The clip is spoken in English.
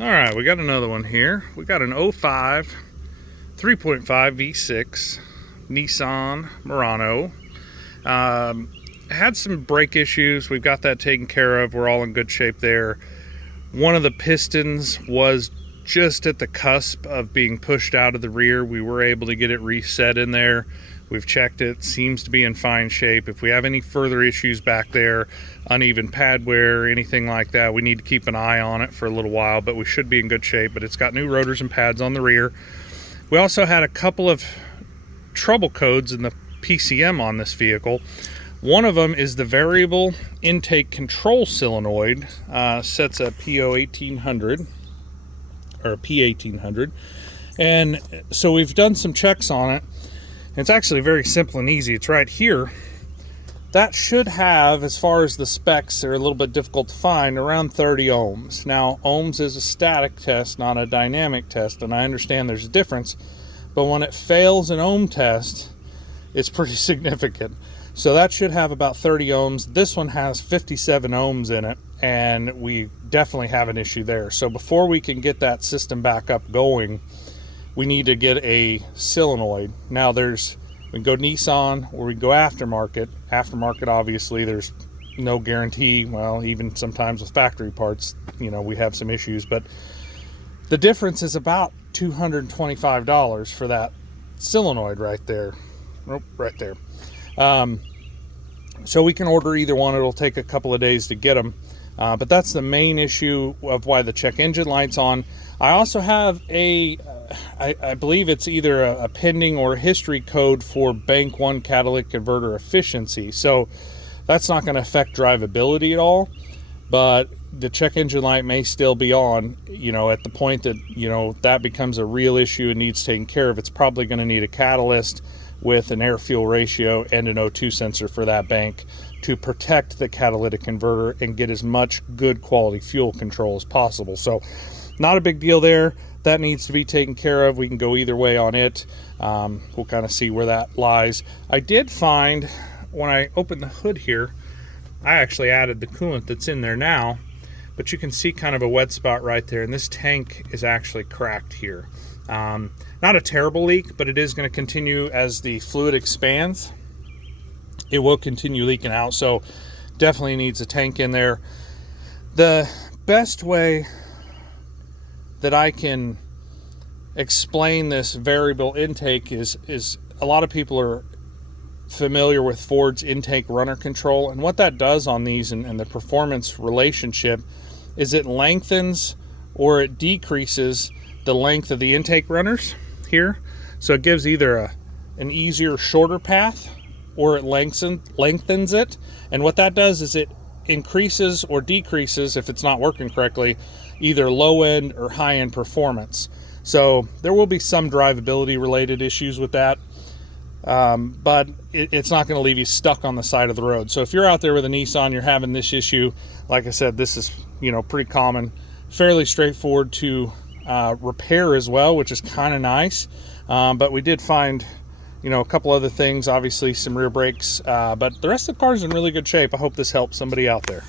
All right, we got another one here. We got an 05 3.5 V6 Nissan Murano. Had some brake issues. We've got that taken care of. We're all in good shape there. One of the pistons was just at the cusp of being pushed out of the rear. We were able to get it reset in there. We've checked it, seems to be in fine shape. If we have any further issues back there, uneven pad wear, anything like that, we need to keep an eye on it for a little while, but we should be in good shape. But it's got new rotors and pads on the rear. We also had a couple of trouble codes in the PCM on this vehicle. One of them is the variable intake control solenoid, sets a P1800 or a P1800. And so we've done some checks on it. It's actually very simple and easy. It's right here. That should have, as far as the specs, they're a little bit difficult to find, around 30 ohms. Now, ohms is a static test, not a dynamic test, and I understand there's a difference, but when it fails an ohm test, it's pretty significant. So that should have about 30 ohms. This one has 57 ohms in it, and we definitely have an issue there. So before we can get that system back up going, we need to get a solenoid. Now we can go Nissan or we can go aftermarket. Aftermarket, obviously, there's no guarantee. Well, even sometimes with factory parts, you know, we have some issues, but the difference is about $225 for that solenoid right there. Nope, right there. So we can order either one. It'll take a couple of days to get them. But that's the main issue of why the check engine light's on. I also have I believe it's either a pending or a history code for bank 1 catalytic converter efficiency. So that's not going to affect drivability at all, but the check engine light may still be on, you know, at the point that, you know, that becomes a real issue and needs taken care of. It's probably going to need a catalyst with an air-fuel ratio and an O2 sensor for that bank to protect the catalytic converter and get as much good quality fuel control as possible. So not a big deal there. That needs to be taken care of. We can go either way on it. We'll kind of see where that lies. I did find, when I opened the hood here, I actually added the coolant that's in there now, but you can see kind of a wet spot right there, and this tank is actually cracked here. Not a terrible leak, but it is going to continue as the fluid expands. It will continue leaking out, so definitely needs a tank in there. The best way that I can explain this variable intake is a lot of people are familiar with Ford's intake runner control, and what that does on these and the performance relationship is it lengthens or it decreases the length of the intake runners here. So it gives either an easier, shorter path, or it lengthens it. And what that does is it increases or decreases, if it's not working correctly, either low end or high end performance. So there will be some drivability related issues with that, but it's not going to leave you stuck on the side of the road. So if you're out there with a Nissan, you're having this issue, like I said, this is, you know, pretty common, fairly straightforward to repair as well, which is kind of nice. But we did find, you know, a couple other things, obviously some rear brakes, but the rest of the car's in really good shape. I hope this helps somebody out there.